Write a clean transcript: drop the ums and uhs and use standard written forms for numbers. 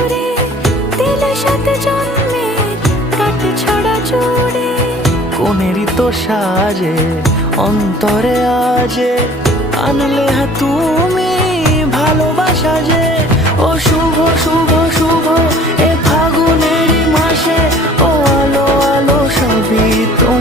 সুরে দিলে সাথে জন্মের কাট ছড়া জুড়ে। কোনেরই তো সাজে অন্তরে আজে আনলে তুমি ভালোবাসা যে। ও শুভ শুভ শুভ এ ফাগুনেরই মাসে, ও আলো আলো সবই তোমার।